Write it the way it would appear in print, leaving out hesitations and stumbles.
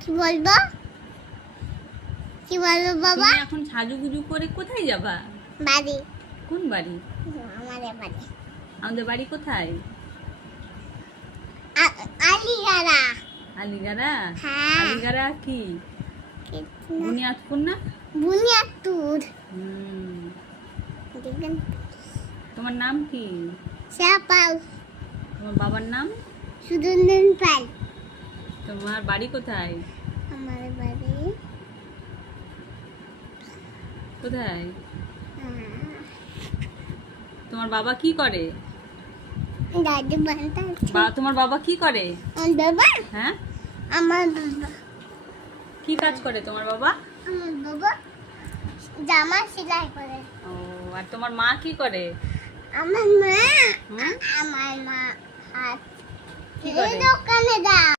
কি বলবো বাবা? তুমি এখন সাজুগুজু করে কোথায় যাবা? বাড়ি। কোন বাড়ি? আমাদের বাড়ি। আমাদের বাড়ি কোথায়? আলিগাড়া। আলিগাড়া? হ্যাঁ। আলিগাড়া কি? বুনিয়াদপুর না? বুনিয়াদপুর। দেখবেন। তোমার নাম কি? শ্যাপাল। তোমার বাবার নাম? সুদর্শন পাল। তোমার বাড়ি কোথায়? আমাদের বাড়ি কোথায়? তোমার বাবা কি করে? দাদু বানটা। তোমার বাবা কি করে? আমার বাবা? হ্যাঁ, আমার বাবা কি কাজ করে তোমার বাবা? আমার বাবা জামা সেলাই করে। ও, আর তোমার মা কি করে? আমার মা হুম? আমার মা হাত কি করে? দোকানে যায়।